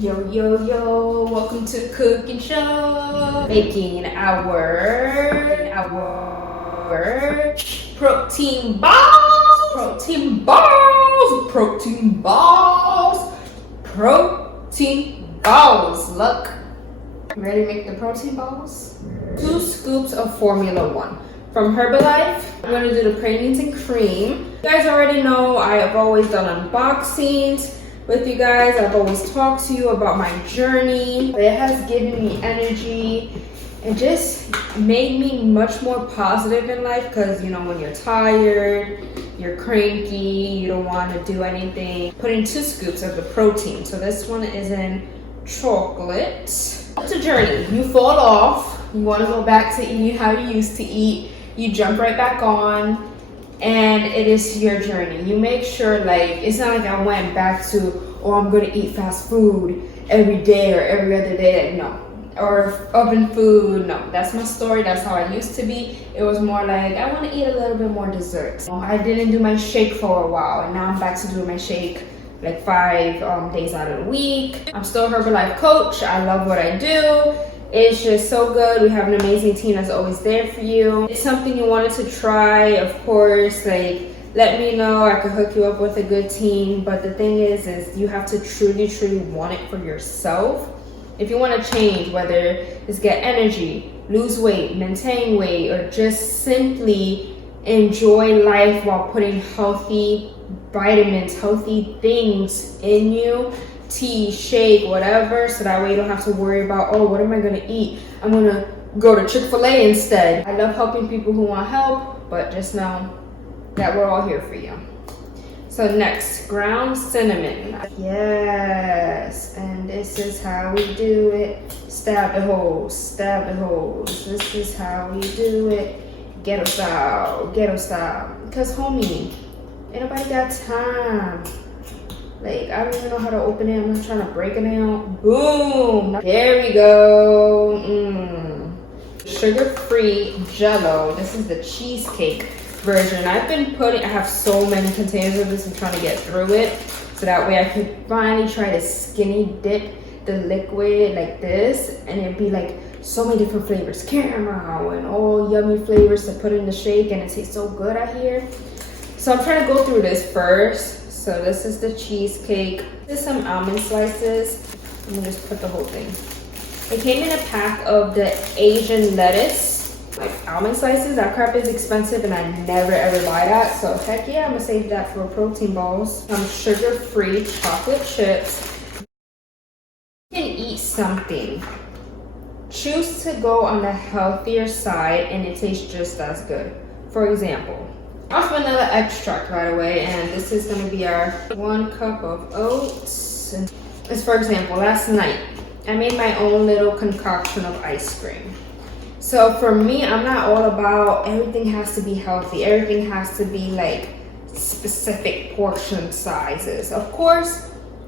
Yo, yo, yo, welcome to the cooking show. Making our protein balls, protein balls, protein balls, protein balls. Look, ready to make the protein balls? 2 scoops of Formula 1 from Herbalife. I'm gonna do the pralines and cream. You guys already know I have always done unboxings with you guys. I've always talked to you about my journey. It has given me energy and just made me much more positive in life, because you know, when you're tired, you're cranky, you don't want to do anything. Put in 2 scoops of the protein. So this one is in chocolate. It's a journey. You fall off, you want to go back to eating how you used to eat, you jump right back on, and it is your journey. You make sure, like, it's not like I went back to, oh, I'm gonna eat fast food every day or every other day. No, or oven food. No, that's my story. That's how I used to be. It was more like, I want to eat a little bit more dessert. I didn't do my shake for a while, and now I'm back to doing my shake like 5 days out of the week. I'm still a Herbalife coach. I love what I do. It's just so good. We have an amazing team that's always there for you. It's something you wanted to try, of course, like, let me know. I could hook you up with a good team. But the thing is you have to truly want it for yourself. If you want to change, whether it's get energy, lose weight, maintain weight, or just simply enjoy life while putting healthy vitamins, healthy things in you, tea, shake, whatever, so that way you don't have to worry about, oh, what am I gonna eat? I'm gonna go to Chick-fil-A instead. I love helping people who want help, but just know that we're all here for you. So next, ground cinnamon. Yes, and this is how we do it. Stab the holes, stab the holes. This is how we do it. Ghetto style, ghetto style. Because homie, ain't nobody got time. Like, I don't even know how to open it. I'm not trying to break it out. Boom! There we go. Sugar-free Jello. This is the cheesecake version. I have so many containers of this. I'm trying to get through it, so that way I can finally try to skinny dip the liquid like this, and it'd be like so many different flavors. Caramel and all yummy flavors to put in the shake, and it tastes so good out here. So I'm trying to go through this first. So this is the cheesecake. This is some almond slices. Let me just put the whole thing. It came in a pack of the Asian lettuce, like almond slices. That crap is expensive and I never ever buy that. So heck yeah, I'm gonna save that for protein balls. Some sugar-free chocolate chips. You can eat something. Choose to go on the healthier side and it tastes just as good. For example, off vanilla extract right away, and this is going to be our 1 cup of oats. And as for example, last night I made my own little concoction of ice cream. So for me, I'm not all about everything has to be healthy, everything has to be like specific portion sizes. Of course,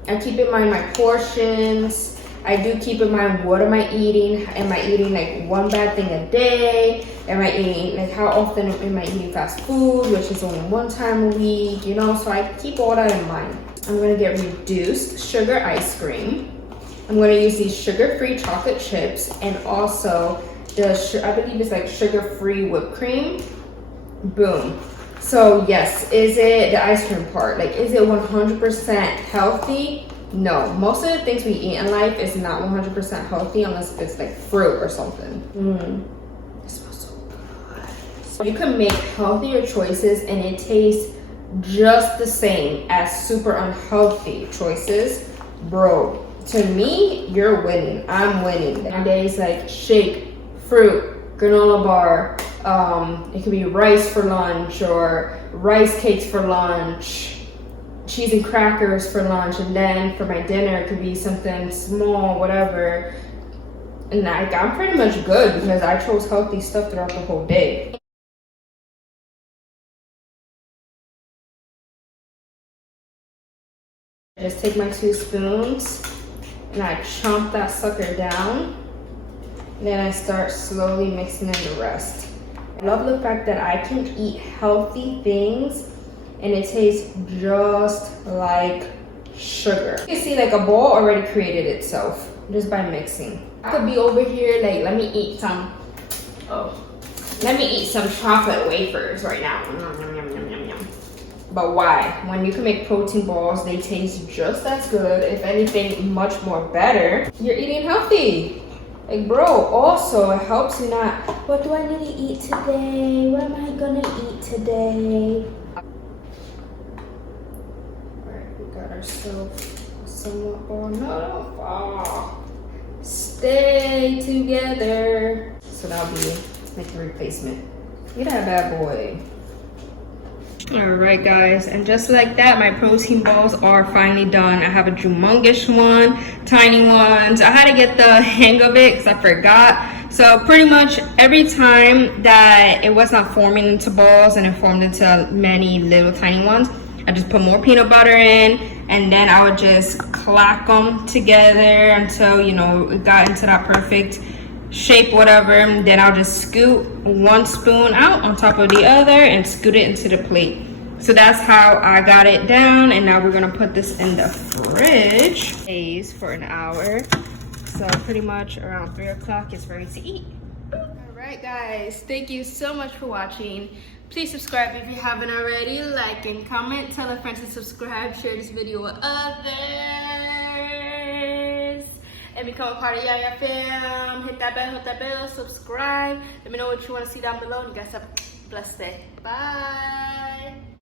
I keep in mind my portions. I do keep in mind, what am I eating? Am I eating like 1 bad thing a day? Am I eating, like, how often am I eating fast food, which is only 1 time a week, you know? So I keep all that in mind. I'm gonna get reduced sugar ice cream. I'm gonna use these sugar-free chocolate chips, and also I believe it's like sugar-free whipped cream. Boom. So yes, is it the ice cream part? Like, is it 100% healthy? No, most of the things we eat in life is not 100% healthy unless it's like fruit or something. It smells so good. So you can make healthier choices and it tastes just the same as super unhealthy choices. Bro, to me, you're winning. I'm winning. Nowadays, like shake, fruit, granola bar. It could be rice for lunch or rice cakes for lunch. Cheese and crackers for lunch, and then for my dinner it could be something small, whatever. And I'm pretty much good because I chose healthy stuff throughout the whole day. I just take my 2 spoons and I chomp that sucker down, and then I start slowly mixing in the rest. I love the fact that I can eat healthy things and it tastes just like sugar. You can see like a bowl already created itself just by mixing. I could be over here like, let me eat some chocolate wafers right now. Yum, yum, yum, yum, yum. But why? When you can make protein balls, they taste just as good, if anything, much more better. You're eating healthy. Like, bro, also it helps you not, what do I need to eat today? What am I gonna eat today? Alright, we got ourselves some, oh no, oh. Stay together. So that'll be like a replacement. Look at that bad boy. Alright guys, and just like that, my protein balls are finally done. I have a humongous one, tiny ones. I had to get the hang of it because I forgot. So pretty much every time that it was not forming into balls and it formed into many little tiny ones, I just put more peanut butter in, and then I would just clack them together until, you know, it got into that perfect shape, whatever. And then I'll just scoop one spoon out on top of the other and scoot it into the plate. So that's how I got it down, and now we're gonna put this in the fridge. Stays for an hour. So pretty much around 3 o'clock it's ready to eat. Alright guys, thank you so much for watching. Please subscribe if you haven't already. Like and comment. Tell a friend to subscribe. Share this video with others. And become a part of Yaya fam. Hit that bell, subscribe. Let me know what you want to see down below. And you guys have a blessed day. Bye.